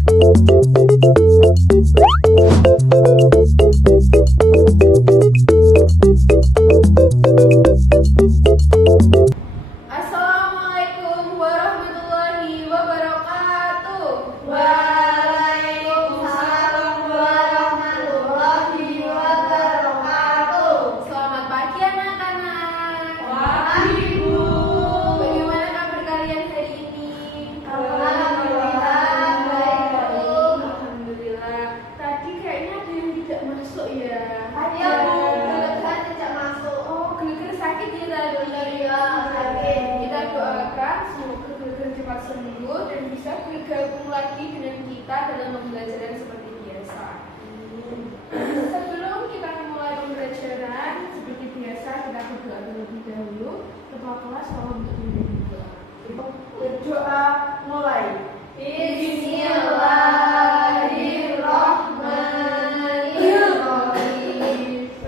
Assalamualaikum warahmatullahi wabarakatuh. Waalaikumsalam warahmatullahi wabarakatuh. Selamat pagi anak-anak. Pagi, Bu. Bagaimana kabar kalian hari ini? Alhamdulillah baik, Bu. Alhamdulillah. Tadi kayaknya ada yang tidak masuk ya. Iya, Bu. Kebetulan tidak masuk. Oh, Geleger sakit ya tadi. Iya, sakit. Kita doakan semoga Geleger cepat sembuh dan bisa bergabung lagi dengan kita dalam pembelajaran seperti biasa. Sebelum kita memulai pembelajaran, seperti biasa kita berdoa terlebih dahulu. Ketua kelas tolong untuk memimpin doa. Berdoa mulai. Bismillahirrahmanirrahim.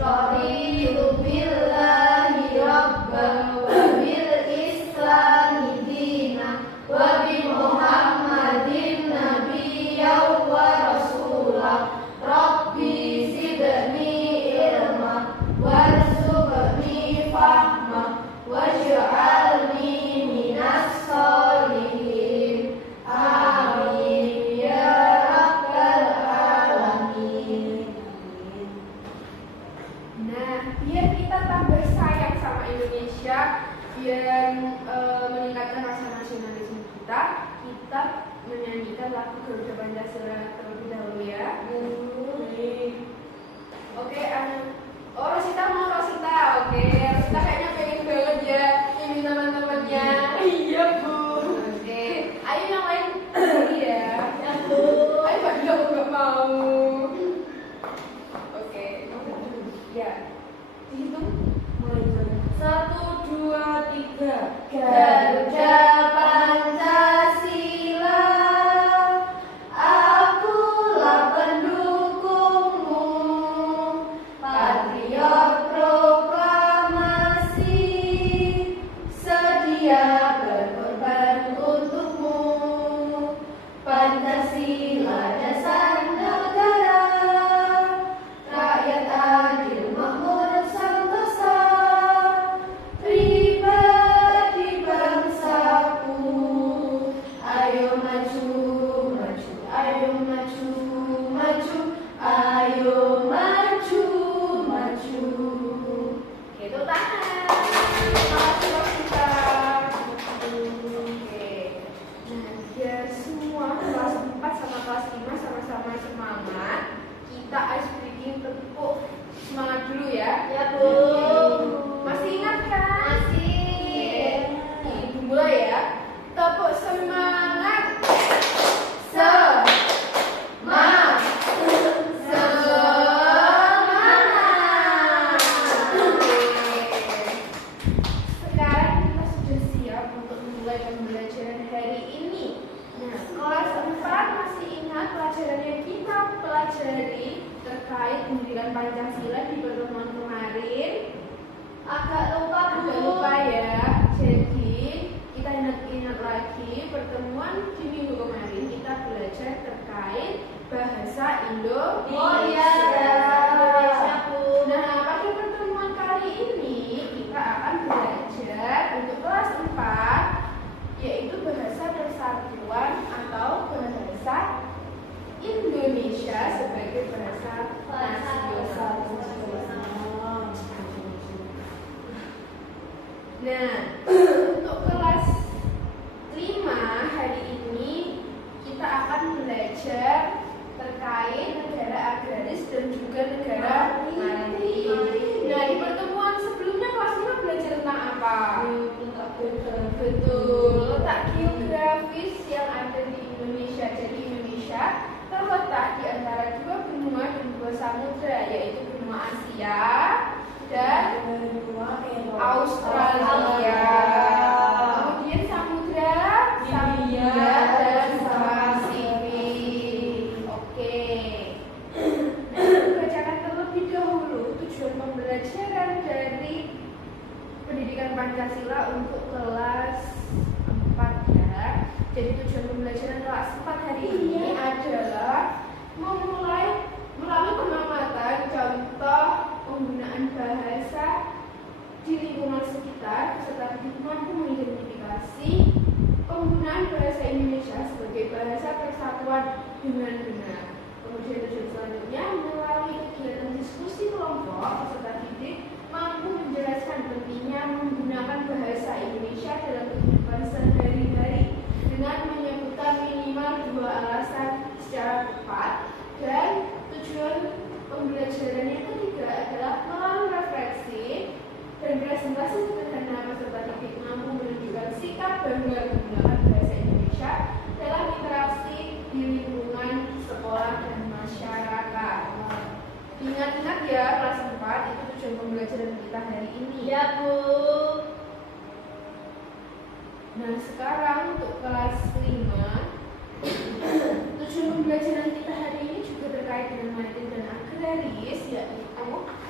Raditu billahi rabban wa bil islami dinan wa bi Muhammadin nabiyyan wa rasulah. Rabbi zidni ilma warzuqni fahma waj'alni minas sholihin. Amin ya rabbal alamin. Nah, biar kita tambah sayang sama Indonesia, biar meningkatkan rasa nasionalisme kita menyanyikan lagu Garuda Pancasila terlebih dahulu ya. Oke, Rosita mau Rosita, oke. Rosita kayaknya pengen banget ya ini teman-temannya. Iya, Bu. Oke, ayo yang lain dulu ya. Ya, Bu. Ayo bagi aku nggak mau. Oke, ya. Dihitung mulai dari 1, 2, 3. Garuda Pancasila, akulah pendukungmu, patriot proklamasi, sedia berkorban untukmu. Pancasila dasar negara, rakyat adil makmur sentosa, pribadi bangsaku. Ayo maju, maju, ayo maju, maju, ayo maju, maju. Oke, tepuk tangan. Makasih Rosita. Oke. Nah, biar semua kelas 4 sama kelas 5 sama-sama semangat, kita ice breaking tepuk semangat dulu ya. Ya, Bu. Masih ingat kan? Masih. Ibu mulai ya. Tepuk semangat. Semangat. Sekarang kita sudah siap untuk memulai pembelajaran hari ini. Nah, kelas 4 masih ingat pelajaran yang kita pelajari terkait pendidikan Pancasila di pertemuan kemarin? Agak lupa, Bu. Agak lupa ya. Jadi kita ingat lagi pertemuan di minggu kemarin kita belajar terkait bahasa Indonesia. Oh iya, bahasa Indonesia, Bu. Nah, pada pertemuan kali ini kita akan belajar untuk kelas 4 yaitu bahasa persatuan atau bahasa Indonesia sebagai bahasa nasional. Nah, untuk kelas 5 hari ini kita akan belajar terkait negara agraris dan juga negara maritim. Nah, di pertemuan sebelumnya kelas 5 belajar tentang apa? Betul, letak geografis yang ada di Indonesia. Jadi Indonesia terletak di antara dua benua dan dua samudra, yaitu benua Asia dan Australia. Kemudian samudra Hindia dan Pasifik. Oke. Bacakan terlebih dahulu tujuan pembelajaran dari pendidikan Pancasila untuk kelas 4 ya. Jadi tujuan pembelajaran kita peserta didik mampu mengidentifikasi penggunaan bahasa Indonesia sebagai bahasa persatuan dengan benar. Kemudian tujuan selanjutnya, melalui kegiatan diskusi kelompok, peserta didik mampu menjelaskan pentingnya menggunakan bahasa Indonesia dalam kehidupan sehari-hari dengan menyebutkan minimal 2 alasan secara tepat. Dan tujuan pembelajaran yang ketiga adalah melalui refleksi dan presentasi sederhana, peserta didik mampu menunjukkan sikap bangga menggunakan bahasa Indonesia dalam interaksi di lingkungan sekolah dan masyarakat. Ingat-ingat ya, kelas 4 itu tujuan pembelajaran kita hari ini. Ya, Bu. Nah, sekarang untuk kelas 5, tujuan pembelajaran kita hari ini juga terkait dengan maritim dan agraris, yaitu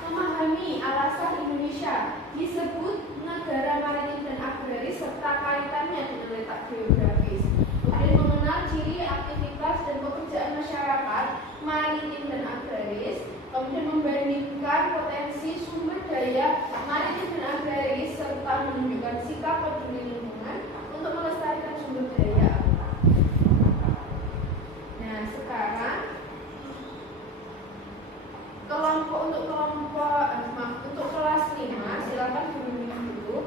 memahami alasan Indonesia disebut negara maritim dan agraris serta kaitannya dengan letak geografis. Kemudian mengenal ciri aktivitas dan pekerjaan masyarakat maritim dan agraris. Kemudian membandingkan potensi sumber daya maritim dan agraris serta menunjukkan sikap peduli lingkungan untuk melestarikan sumber daya alam. Nah, sekarang untuk kelas 5 silakan diunduh dulu.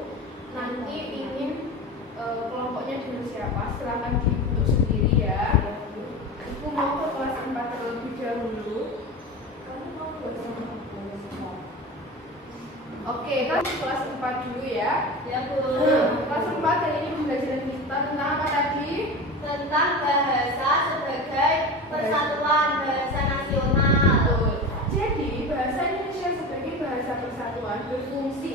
Nanti ingin kelompoknya dengan siapa? Silakan dibentuk sendiri ya. Ibu mau ke kelas 4 terlebih dahulu. Oke, kan kelas 4 dulu ya. Ya, Bu. Kelas 4 hari ini pembelajaran kita tentang apa tadi? Tentang bahasa sebagai persatuan bahasa nasional. Betul. Jadi, bahasa Indonesia sebagai bahasa persatuan berfungsi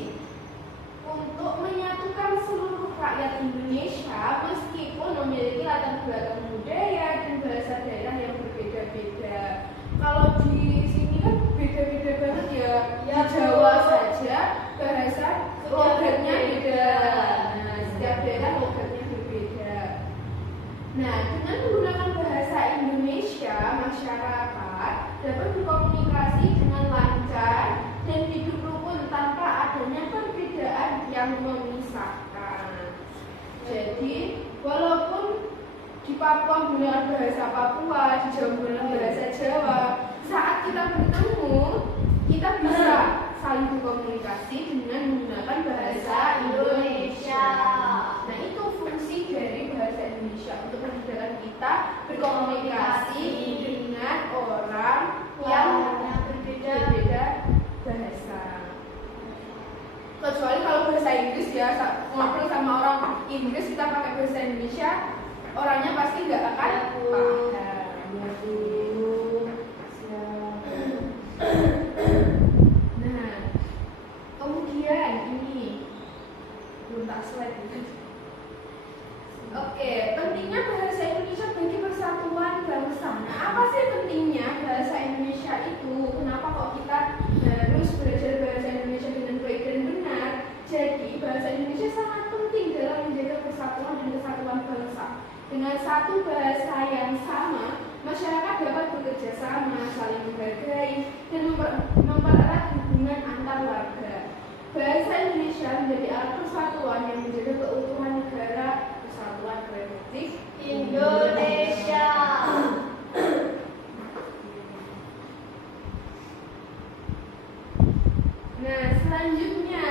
untuk menyatukan seluruh rakyat Indonesia meskipun memiliki latar belakang budaya dan bahasa daerah yang berbeda-beda. Kalau di sini kan beda-beda banget ya. Ya, Di Jawa saja bahasa logatnya beda. Nah, setiap daerah logatnya berbeda. Nah, dengan menggunakan bahasa Indonesia, masyarakat dapat berkomunikasi dengan lancar dan hidup rukun tanpa adanya perbedaan yang memisahkan. Jadi, walaupun di Papua menggunakan bahasa Papua, di Jawa menggunakan bahasa Jawa, saat kita bertemu, kita bisa saling berkomunikasi dengan menggunakan bahasa Indonesia. Nah, itu fungsi dari bahasa Indonesia untuk memudahkan kita berkomunikasi dengan orang yang berbeda bahasa. Kecuali kalau bahasa Inggris ya, ngobrol sama orang Inggris kita pakai bahasa Indonesia, orangnya pasti nggak akan paham. Nah, kemudian ini belum tak slide gitu. Oke, pentingnya bahasa Indonesia bagi persatuan bangsa. Nah, apa sih pentingnya bahasa Indonesia itu? Kenapa kok kita harus belajar bahasa Indonesia dengan baik dan benar? Jadi, bahasa Indonesia sangat penting dalam menjaga persatuan dan kesatuan bangsa. Dengan satu bahasa yang sama, masyarakat dapat bekerja sama, saling menghargai, dan mempererat hubungan antar warga. Bahasa Indonesia menjadi alat persatuan yang menjaga keutuhan negara Kesatuan Republik Indonesia. Nah, selanjutnya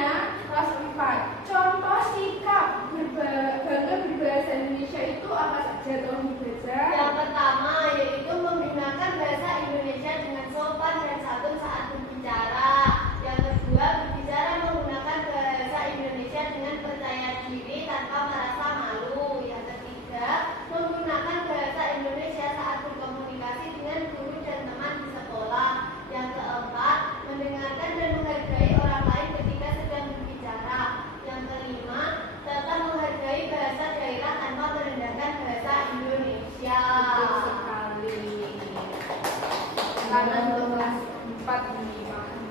kelas 4. Contoh sikap bangga berbahasa Indonesia itu apa saja? Tolong dibaca. Yang pertama yaitu menggunakan bahasa Indonesia dengan sopan dan santun saat berbicara. Yang kedua, berbicara menggunakan bahasa Indonesia dengan percaya diri tanpa merasa malu. Yang ketiga, menggunakan bahasa Indonesia saat berkomunikasi dengan guru dan teman di sekolah. Yang keempat, mendengarkan dan menghargai orang lain ketika sedang berbicara. Yang kelima, tetap menghargai bahasa daerah tanpa merendahkan bahasa Indonesia. Betul sekali. Karena untuk kelas 4 ini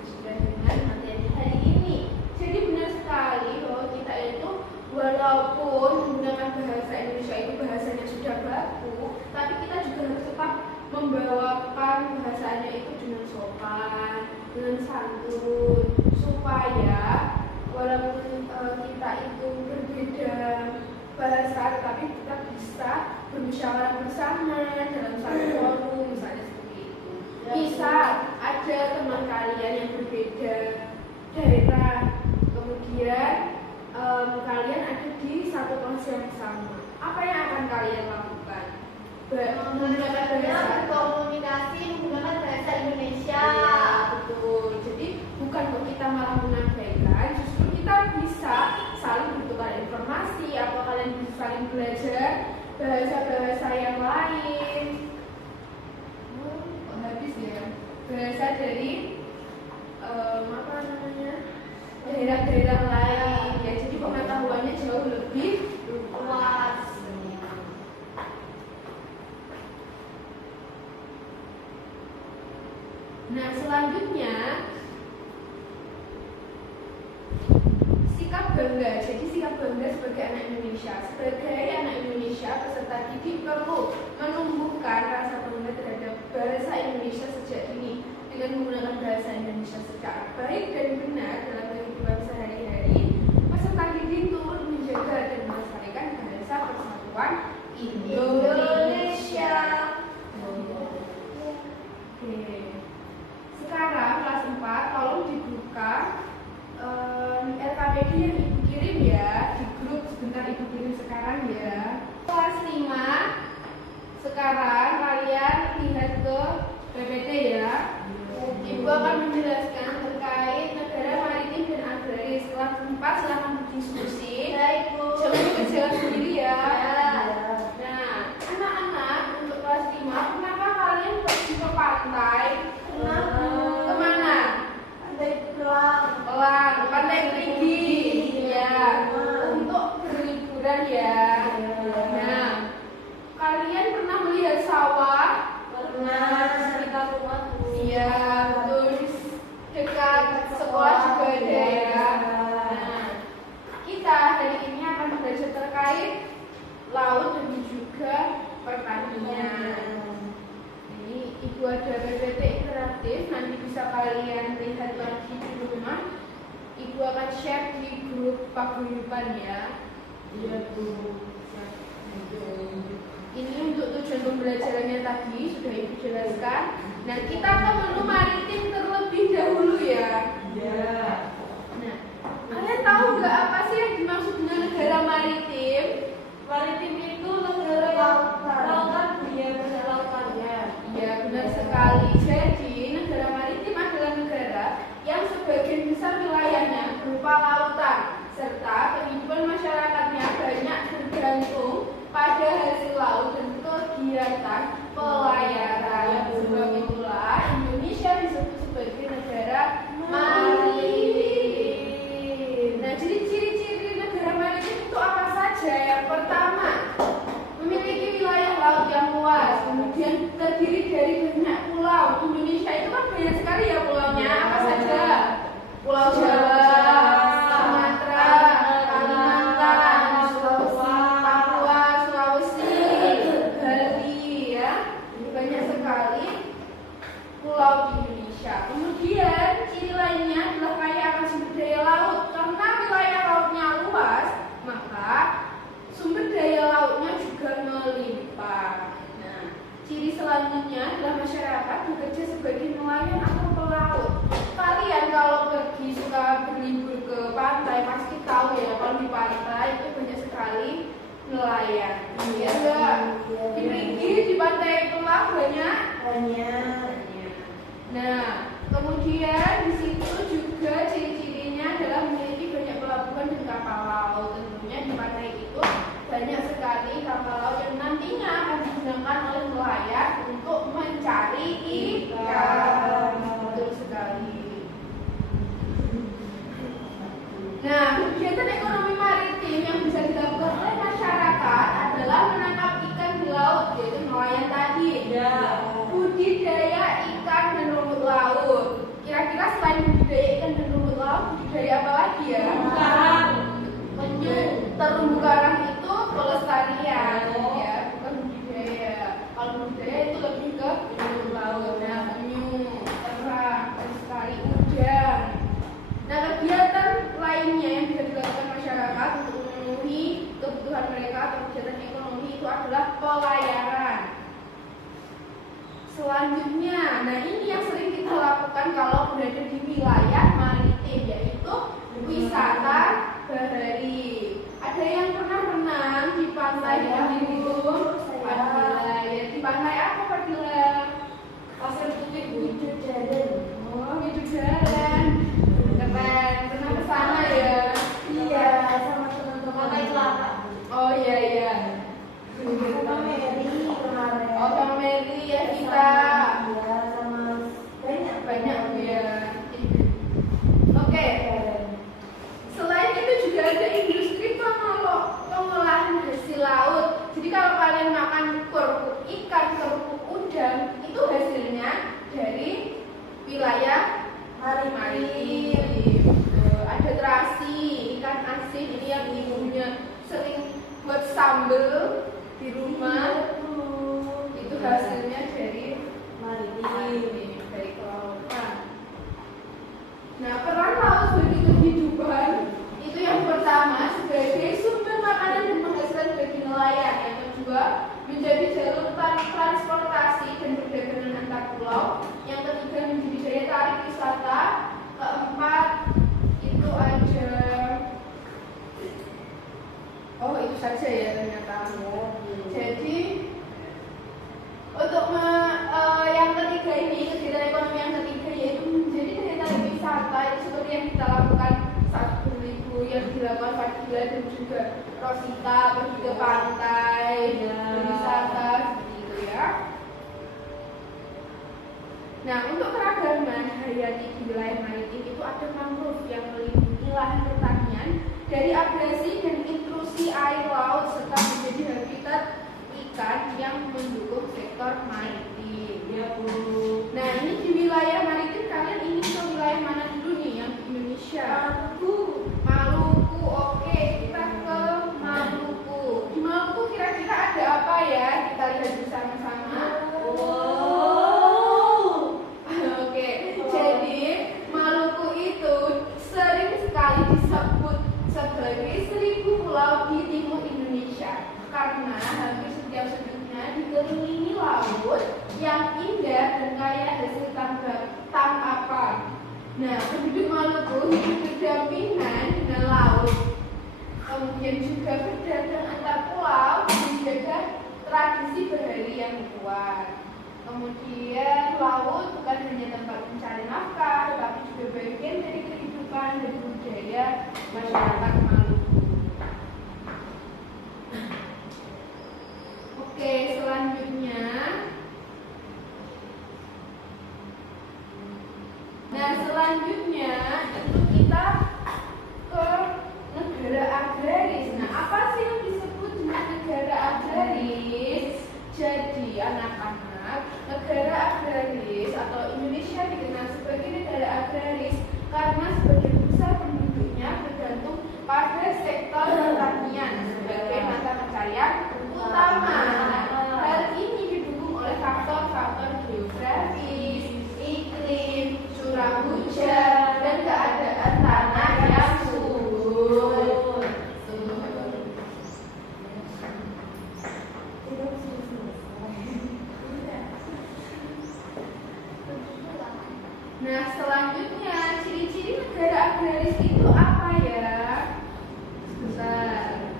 sudah dengan materi hari ini. Jadi benar sekali bahwa kita itu walaupun menggunakan bahasa Indonesia itu bahasanya sudah baku, tapi kita juga harus tetap membawakan bahasanya itu dengan sopan, dengan santun, supaya walaupun kita itu berbeda bahasa, tetapi kita bisa bermusyawarah bersama dalam satu forum, misalnya seperti itu. Misal ada teman kalian yang berbeda daerah, kemudian kalian ada di satu kelas yang sama. Apa yang akan kalian lakukan? Menggunakan bahasa berkomunikasi menggunakan bahasa Indonesia. Ya, betul. Jadi bukan kok kita malah menabaikan, justru kita bisa saling bertukar informasi, atau kalian bisa saling belajar bahasa-bahasa yang lain. Kok habis ya? Bahasa dari apa namanya? Daerah-daerah lain. Ya, jadi pengetahuannya jauh lebih Luas. Nah, selanjutnya sikap bangga. Jadi sikap bangga sebagai anak Indonesia. Sebagai anak Indonesia, peserta didik perlu menumbuhkan rasa bangga terhadap bahasa Indonesia sejak dini dengan menggunakan bahasa Indonesia secara baik dan benar dalam kehidupan sehari-hari. Peserta didik turut menjaga dan melestarikan bahasa persatuan Indonesia. Oke. Sekarang kelas 4 tolong dibuka LKPD yang ibu kirim ya, di grup sebentar ibu kirim sekarang ya. Kelas 5 sekarang kalian lihat ke PPT ya. Ibu akan menjelaskan terkait negara maritim dan agraris. Kelas 4 silahkan berdiskusi. Baik, Bu. Jangan berjalan sendiri ya. Nah, anak-anak untuk kelas 5, kenapa kalian pergi ke pantai? Kemana? Pantai Kelang. Kelang, Pantai Perigi. Ya, untuk berliburan ya. Nah, kalian pernah melihat sawah? Pernah sekitar rumah, Bu. Iya, betul. Dekat sekolah juga ada ya. Nah, kita hari ini akan belajar terkait laut dan juga pertanian. Ini ibu ada PPT interaktif, nanti bisa kalian lihat lagi di rumah. Ibu akan share di grup paguyuban ya. Iya, Bu. Ini untuk tujuan pembelajarannya tadi sudah ibu jelaskan. Nah, kita ke menu maritim terlebih dahulu ya. Iya. Nah, kalian tahu nggak apa sih yang dimaksud dengan negara maritim? Maritim itu negara yang lautan, dia bersama lautannya. Iya, benar sekali. Jadi, negara maritim adalah negara yang sebagian besar wilayahnya berupa lautan, serta kehidupan masyarakatnya banyak bergantung pada hasil laut dan kegiatan pelayaran. Sebab itulah Indonesia disebut sebagai negara maritim. Nah, jadi ciri-ciri negara maritim itu apa saja? Yang pertama, memiliki wilayah laut yang luas, kemudian terdiri dari banyak pulau. Indonesia itu kan banyak sekali ya pulaunya. Apa saja? Pulau Jawa, Sumatera, Kalimantan, Papua, Sulawesi, Bali ya. Banyak sekali pulau di Indonesia. Kemudian ciri lainnya adalah kaya akan sumber daya laut. Karena wilayah lautnya luas, maka sumber daya lautnya juga melimpah. Nah, ciri selanjutnya adalah masyarakat bekerja sebagai nelayan atau pelaut. Kalian kalau pergi suka berlibur ke pantai pasti tahu ya, kalau di pantai itu banyak sekali nelayan. Iya enggak? Di Perigi, di Pantai Kelang banyak. Nah, kemudian di situ juga ciri-cirinya adalah memiliki banyak pelabuhan dan kapal laut. Tentunya di pantai itu banyak sekali kapal laut yang nantinya akan digunakan oleh nelayan untuk mencari ikan. Betul sekali. Nah, kegiatan ekonomi maritim yang bisa dilakukan oleh masyarakat adalah menangkap ikan di laut, yaitu nelayan tadi. Budidaya ikan dan rumput laut. Kira-kira selain budidaya ikan dan rumput laut, budidaya apa lagi ya? Penyu. Terumbu karang itu pelestarian, ya, bukan budidaya. Kalau budidaya itu lebih ke rumput laut. Nah, penyu, terang, sekali udang. Nah, kegiatan lainnya yang bisa dilakukan kehidupan mereka atau kegiatan ekonomi itu adalah pelayaran. Selanjutnya, nah ini yang sering kita lakukan kalau berada di wilayah maritim, yaitu wisata bahari. Ada yang pernah renang di pantai itu? Fadila, ya di pantai apa Fadila? Pasir Putih, Widodaren. Oh, Widodaren. Keren, pernah ke sana ya? Iya, sama teman-teman. Pantai Kelapa. Oh iya iya. Sama Mary kemarin. Oh sama Mary ya kita. Iya, sama banyak Ya. Oke. Selain itu juga ada industri pengolahan hasil laut. Jadi kalau kalian makan kerupuk ikan, kerupuk udang, itu hasilnya dari wilayah maritim. Ada terasi, ikan asin ini yang ibunya sering buat sambal di rumah. Itu hasilnya dari maritim, dari kelautan. Nah, peran laut bagi kehidupan itu yang pertama sebagai sumber makanan dan penghasilan bagi nelayan. Yang kedua menjadi jalur transportasi dan perdagangan antar pulau. Yang ketiga menjadi daya tarik wisata. Keempat itu aja. Oh itu saja ya ternyata. Jadi untuk yang ketiga ini kegiatan ekonomi yang ketiga yaitu menjadi daya tarik wisata. Itu seperti yang kita lakukan saat berlibur yang dilakukan Fadila dan juga Rosita pergi ke pantai berwisata seperti itu ya. Nah untuk keragaman hayati di wilayah maritim itu ada mangrove yang melindungi lahan pertanian dari abrasi dan intrusi air laut serta menjadi habitat ikan yang mendukung sektor maritim. Ya Bu. Nah ini di wilayah maritim kalian ingin ke wilayah mana dulu nih yang di Indonesia? Maluku. Oke kita ke Maluku. Di Maluku kira-kira ada apa ya? Kita lihat bersama-sama. Jadi Maluku itu sering sekali disebut sebagai 1000 pulau di timur Indonesia karena hampir setiap sudutnya dikelilingi laut yang indah dan kaya hasil tangkapan. Nah, penduduk Maluku hidup berdampingan dengan laut, kemudian juga berdagang antar pulau dan menjaga tradisi bahari yang kuat. Kemudian laut bukan hanya tempat mencari nafkah, tetapi juga bagian dari kehidupan dan budaya masyarakat Maluku. Oke, selanjutnya. Nah, selanjutnya itu kita ke negara agraris. Nah, apa sih yang disebut dengan negara agraris? Jadi, anak-anak, negara agraris atau Indonesia dikenal sebagai negara agraris karena sebagian besar penduduknya bergantung pada sektor pertanian sebagai mata pencarian utama. Hal ini didukung oleh faktor-faktor geografis, iklim, curah hujan, dan keadaan tanah yang subur. Nah, selanjutnya ciri-ciri negara agraris itu apa ya? Sebentar.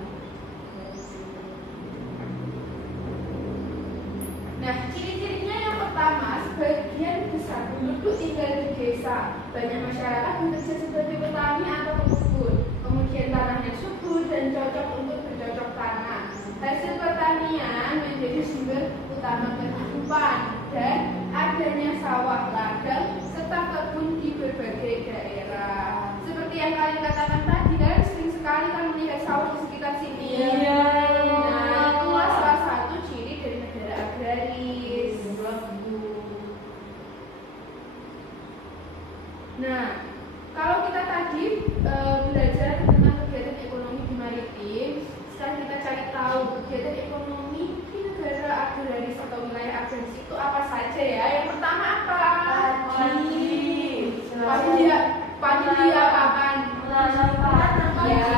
Nah, ciri-cirinya yang pertama, sebagian besar penduduk tinggal di desa. Banyak masyarakat bekerja sebagai petani atau pekebun. Kemudian tanahnya subur dan cocok untuk bercocok tanam. Hasil pertanian menjadi sumber utama kehidupan dan adanya sawah ladang serta kebun di berbagai daerah. Seperti yang kalian katakan tadi, kalian sering sekali kan melihat sawah di sekitar sini. Iya. Nah, itulah salah satu ciri dari negara agraris. Nah, kalau kita tadi belajar tentang kegiatan ekonomi di maritim, sekarang kita cari tahu kegiatan ekonomi di negara agraris atau wilayah agraris itu apa saja ya. Yang pertama apa? Padi apaan? Ya,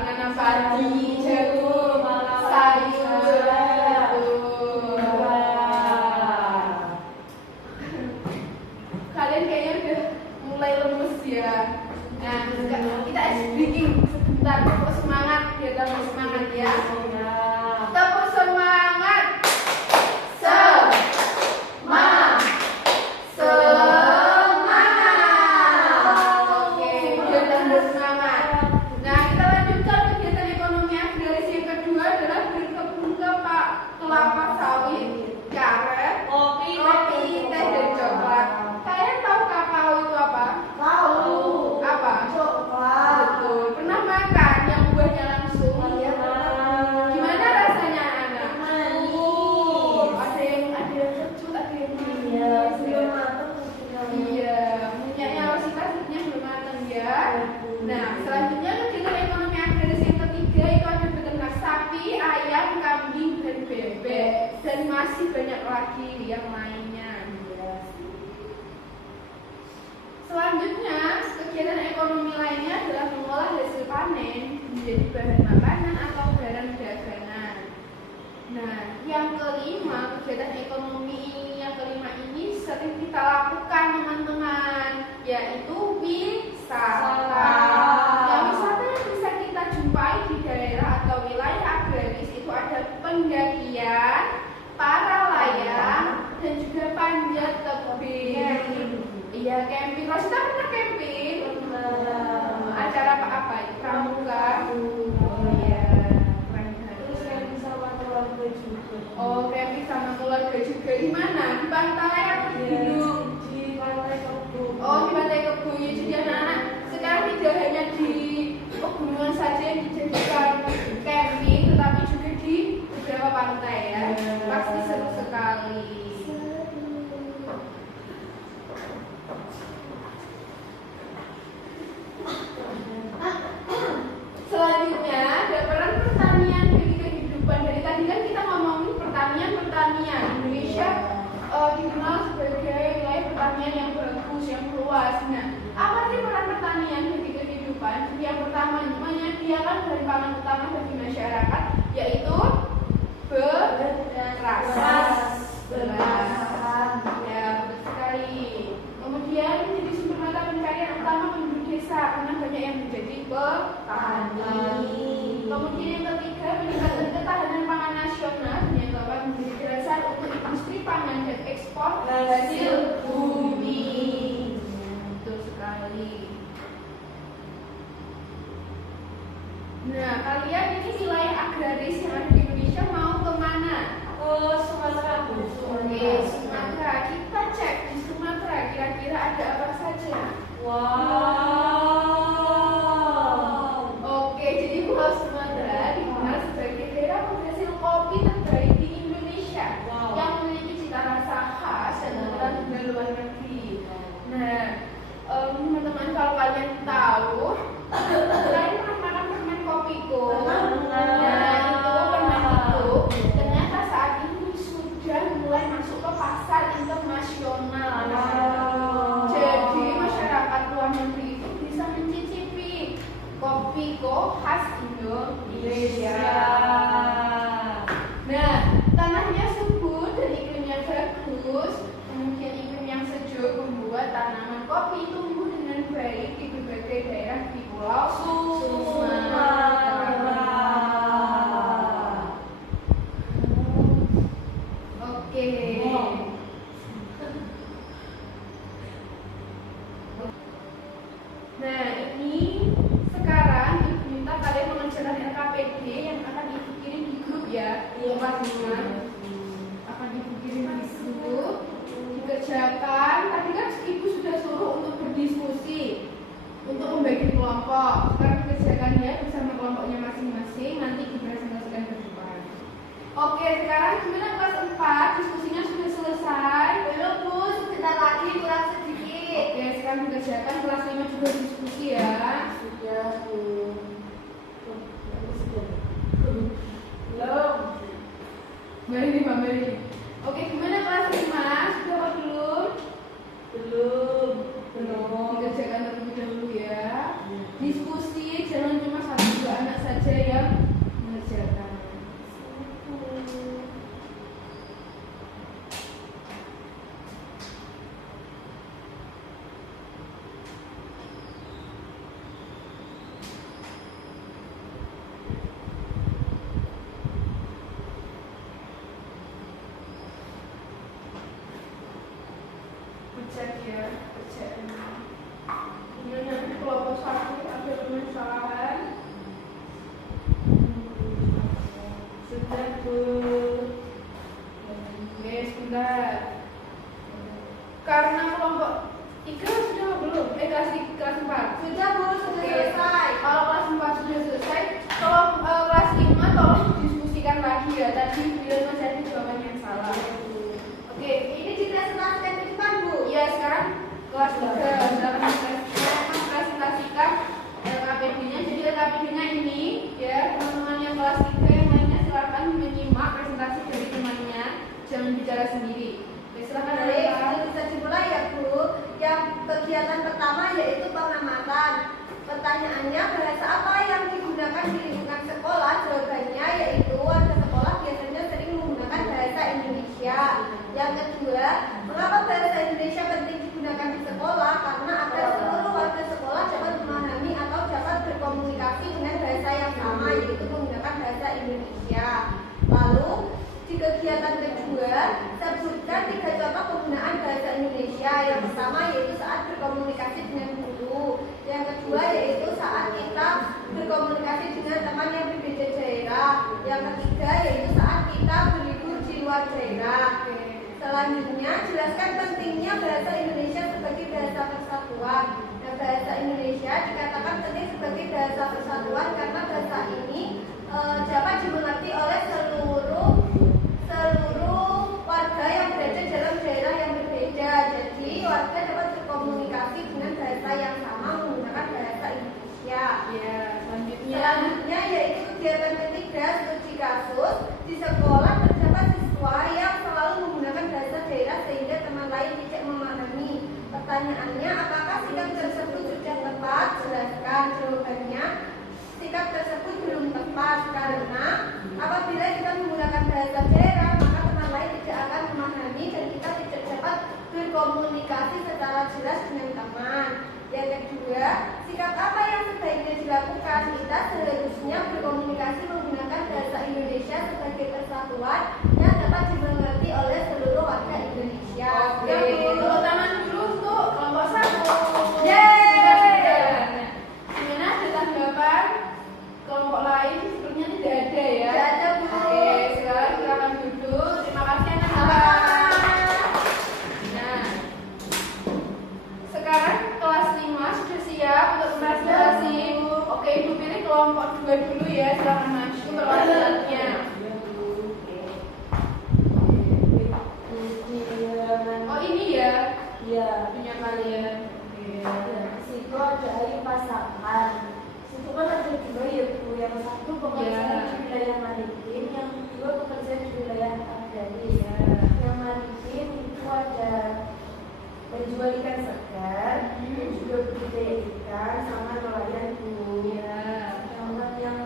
menanam padi, jagung. Bentar, tepuk semangat, biar tambah semangat ya. Tepuk semangat. Semangat. Oke, biar tambah semangat. Nah, kita lanjutkan kegiatan ekonomi agraris yang kedua adalah berkebun kelapa sawit, karet, kopi, teh dan coklat. Kalian tahu kakao itu apa? Tahu. Apa? Coklat. Betul. Pernah makan yang buahnya langsung? Iya, pernah. Gimana rasanya anak? Manis. Ada yang kecut, ada yang Iya, manis. belum matang. Iya, punyanya Rosita sebenarnya belum matang ya. Nah, selanjutnya kegiatan ekonomi agraris yang ketiga itu ada beternak sapi, ayam, kambing, dan bebek, dan masih banyak lagi yang lainnya. Selanjutnya, kegiatan ekonomi lainnya adalah mengolah hasil panen menjadi bahan makanan atau barang dagangan. Nah, yang kelima, kegiatan ekonomi yang kelima ini sering kita lakukan teman-teman, yaitu wisata. Nah, wisata yang bisa kita jumpai di daerah atau wilayah agraris itu ada pendakian, para layang, dan juga panjat tebing. Iya, camping. Rosita pernah camping? Acara apa itu? Pramuka. Oh iya, keren. Terus camping sama keluarga juga. Oh, camping sama keluarga juga. Di mana? Di pantai atau di gunung? Di pantai Kebun. Oh, di pantai Kebun. Ya, jadi anak-anak sekarang tidak hanya di pegunungan saja yang dijadikan camping, tetapi juga di beberapa pantai ya. Pasti seru sekali. Selanjutnya ada peran pertanian bagi kehidupan. Dari tadi kan kita ngomongin pertanian. Indonesia dikenal sebagai wilayah pertanian yang bagus, yang luas. Nah, apa sih peran pertanian bagi kehidupan? Yang pertama, menyediakan bahan pangan utama bagi masyarakat, yaitu beras. Ya, betul sekali. Kemudian menjadi sumber mata pencarian utama penduduk desa karena banyak yang menjadi petani. Kemudian yang ketiga, meningkatkan ketahanan pangan nasional yang dapat menjadi dasar untuk industri pangan dan ekspor hasil bumi. Betul sekali. Nah, kalian ini wilayah agraris yang ada di Indonesia mau kemana? Sumatera. Oke, Sumatera. Kita cek di Sumatera kira-kira ada apa saja. Wow. Oke, jadi Pulau Sumatera dikenal sebagai daerah penghasil kopi terbaik di Indonesia yang memiliki cita rasa khas dan terkenal di luar negeri. Nah, teman-teman kalau kalian tahu, kalian pernah makan permen kopiko? Nah, itu permen itu ternyata saat ini sudah mulai masuk ke pasar internasional. Jadi masyarakat luar negeri itu bisa mencicipi kopiko khas Indonesia. Nah, tanahnya subur dan iklimnya bagus, kemudian iklim yang sejuk membuat tanaman kopi tumbuh dengan baik di berbagai daerah di Pulau Sumatera. Oke. Nah, ini sekarang Ibu minta kalian mengerjakan LKPD yang akan Ibu kirim di grup ya. Teman-teman akan Ibu kirim di grup, dikerjakan. Tadi kan Ibu sudah suruh untuk berdiskusi, untuk membagi kelompok. Sekarang dikerjakan ya bersama kelompoknya masing-masing. Nanti dipresentasikan ke depan. Oke, sekarang gimana kelas 4? Diskusinya sudah selesai? Belum Bu, sebentar lagi kurang sedikit. Oke, sekarang dikerjakan. Kelas 5 juga diskusi ya. Sudah. Belum. Mari mari. Oke, gimana kelas 5? Sudah apa belum? Belum. Dikerjakan terlebih dahulu ya. Diskusi, jangan cuma 1-2 anak saja yang mengerjakan. dicek ya kerjaannya. Kemudian yang kelompok 1 ada permasalahan. Sudah Bu. Oke, sebentar. Karena kelompok 3 sudah belum? Kelas 4 Sudah Bu, sudah selesai. Kalau kelas 4 sudah selesai, kalau kelas 5 tolong diskusikan lagi ya. Tadi beliau menjadi jawaban yang salah. Oke, Ini dipresentasikan di depan Bu. iya sekarang kelas 3 presentasikan LKPD-nya. Jadi LKPD-nya ini ya teman-teman yang kelas 3 yang lainnya silakan menyimak presentasi dari temannya, jangan bicara sendiri. Oke, silakan Baik, Alfa. sudah bisa dimulai ya Bu. Yang kegiatan pertama yaitu pengamatan. Pertanyaannya, bahasa apa yang digunakan di lingkungan sekolah? Jawabannya yaitu warga sekolah biasanya sering menggunakan bahasa Indonesia. Yang kedua, mengapa bahasa Indonesia penting digunakan di sekolah? Karena agar seluruh warga sekolah dapat memahami atau dapat berkomunikasi dengan bahasa yang sama, yaitu menggunakan bahasa Indonesia. Lalu, di kegiatan kedua, sebutkan 3 contoh penggunaan bahasa Indonesia. Yang pertama yaitu saat berkomunikasi dengan guru. Yang kedua yaitu saat kita berkomunikasi dengan teman yang berbeda daerah. Yang ketiga yaitu saat kita berlibur di luar daerah. Selanjutnya, jelaskan pentingnya bahasa Indonesia sebagai bahasa persatuan. Nah, bahasa Indonesia dikatakan penting sebagai bahasa persatuan karena bahasa ini dapat dimengerti oleh seluruh warga yang berada dalam daerah yang berbeda. Jadi warga dapat berkomunikasi dengan bahasa yang sama menggunakan bahasa Indonesia. Ya, Selanjutnya yaitu kegiatan ketiga, studi kasus. Di sekolah terdapat siswa yang selalu menggunakan bahasa daerah sehingga teman lain tidak memahami. Pertanyaannya, apakah sikap tersebut sudah tepat? Jelaskan. Jawabannya, sikap tersebut belum tepat karena apabila kita menggunakan bahasa daerah maka teman lain tidak akan memahami dan kita tidak dapat berkomunikasi secara jelas dengan teman. Yang kedua, sikap apa yang sebaiknya dilakukan? Kita seharusnya berkomunikasi menggunakan bahasa Indonesia sebagai persatuan yang dapat dimengerti oleh seluruh warga Indonesia. Oke, Yang tepuk kedua, tangan dulu untuk kelompok 1. Yeay. Gimana ada tanggapan? Kelompok lain sepertinya tidak ada ya. Tidak ada, Bu. Oke, sekarang silakan duduk. Terima kasih anak-anak. Nah, sekarang kelas 5 sudah siap untuk presentasi. Oke, Ibu pilih kelompok 2 dulu ya. Silakan maju perwakilannya. Oh, ini ya Ya, punya kalian. Oke. situ ada air pasangan. Situ kan ada 2 ya Bu. Yang satu pekerjaan di wilayah maritim, yang kedua pekerjaan di wilayah agraris. Yang maritim itu ada penjual ikan segar, dan juga budidaya ikan sama nelayan Bu. Sedangkan yang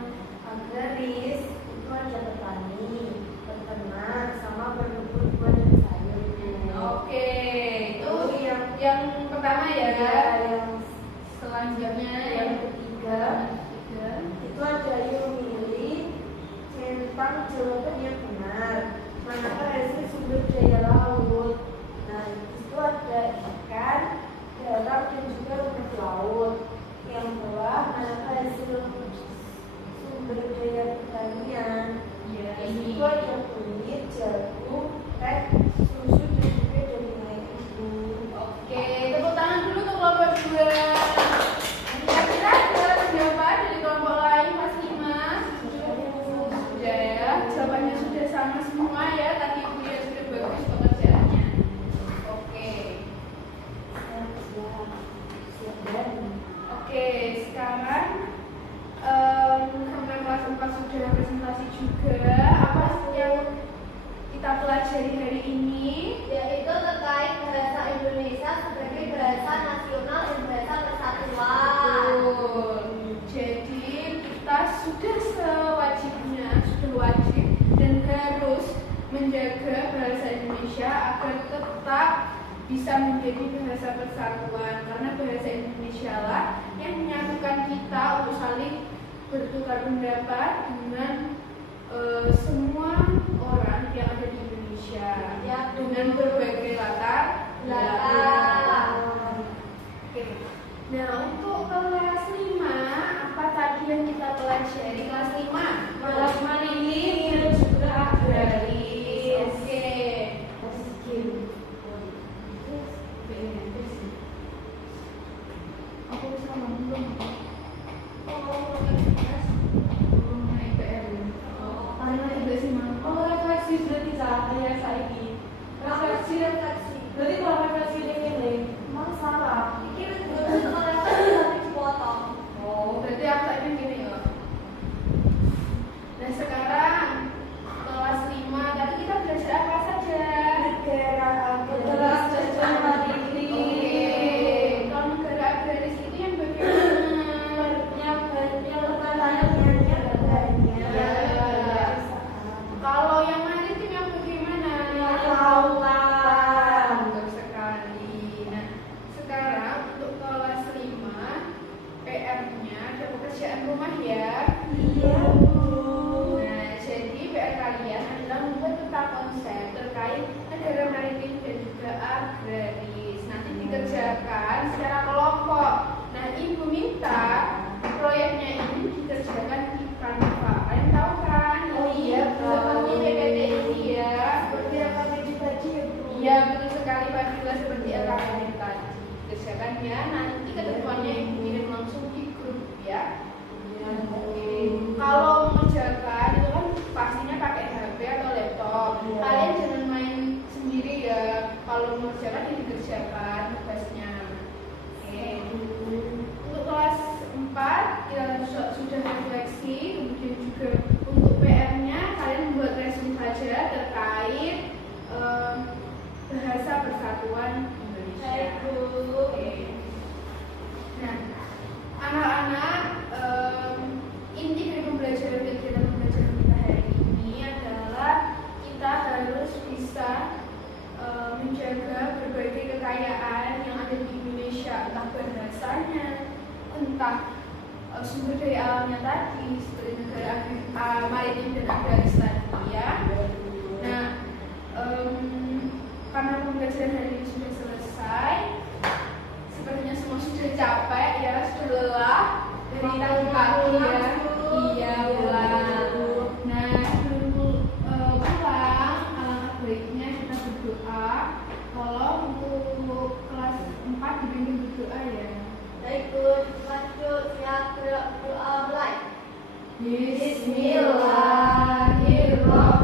agraris itu ada petani, peternak, sama berkebun buah dan sayur Bu. Oke, itu Lalu yang pertama ya. yang Selanjutnya yang ketiga itu ada yang memilih tentang jawaban yang benar. Manakah hasil sumber daya laut? Nah, itu ada ikan, darat, dan juga rumput laut. Yang bawah, manakah hasil sumber daya pertanian? ya Itu ini. ada kunyit, jagung, teh, susu, dan juga daging ayam Bu. Oke, tepuk tangan dulu untuk kelompok 2. Kira-kira ada jawaban dari kelompok lain Mas 5? Sudah ya, jawabannya sudah sama semua ya. Tadi Ibu lihat sudah bagus pekerjaannya. Oke. Oke, sekarang sampai kelas 4 sudah presentasi juga. Apa yang kita pelajari hari ini? yaitu terkait bahasa Indonesia sebagai bahasa nasional dan bahasa persatuan. Betul. Jadi kita sudah sewajibnya, sudah wajib dan harus menjaga bahasa Indonesia agar tetap bisa menjadi bahasa persatuan, karena bahasa Indonesia lah yang menyatukan kita untuk saling bertukar pendapat dengan semua orang yang ada di Indonesia Ya, dengan berbagai latar belakang. belakang. naik PR. Paling lagi juga sih mang. Oh refleksi berarti sama ya saiki. Refleksi. Berarti kalau refleksi ini mang salah. Iki wis kalau refleksi nanti dipotong. Oh, berarti aku tadi gini ya. Nah sekarang kelas 5 tadi kita belajar apa saja? Negara Kelas agraris maritim. Oke. Kalau negara agraris itu yang bagaimana? Yang pertanyaannya banyak. Ya. Kalau yang maritim yang bagaimana? Lautan. Betul sekali. Nah sekarang untuk kelas 5 PR-nya ada pekerjaan rumah ya. Iya Bu. Nah, jadi PR kalian adalah membuat peta konsep terkait negara maritim dan juga agraris. Nanti dikerjakan secara kelompok. Nah, Ibu minta proyeknya ini dikerjakan di Canva. Kalian tahu kan? Oh iya, seperti PPT ini ya. Seperti yang kami tadi ya Bu. Iya, betul sekali Pak Dila, seperti LKPN tadi. Kerjakan ya, nanti ketentuannya Ibu kirim langsung di grup ya. Oke. Kalau mengerjakan itu kan pastinya pakai HP atau laptop. Iya. Kalian jangan main sendiri ya. Kalau mengerjakan ya dikerjakan tugasnya. Oke. Untuk kelas 4 kita sudah refleksi, kemudian juga untuk PR-nya kalian membuat resume saja terkait bahasa persatuan Indonesia. Baik Bu. Oke. Nah, anak-anak, inti dari pembelajaran kegiatan pembelajaran kita hari ini adalah kita harus bisa menjaga berbagai kekayaan yang ada di Indonesia, entah bahasanya, entah sumber daya alamnya tadi, seperti negara maritim dan agraris tadi ya. Nah, karena pembelajaran hari ini sudah selesai, sepertinya semua sudah capek ya, sudah lelah dari tadi pagi ya. Iya, pulang. Nah, sebelum pulang, alangkah baiknya kita berdoa. Kalau untuk kelas 4 dibimbing berdoa ya. Baik Bu, lanjut siap berdoa mulai. Bismillahirrahmanirrahim.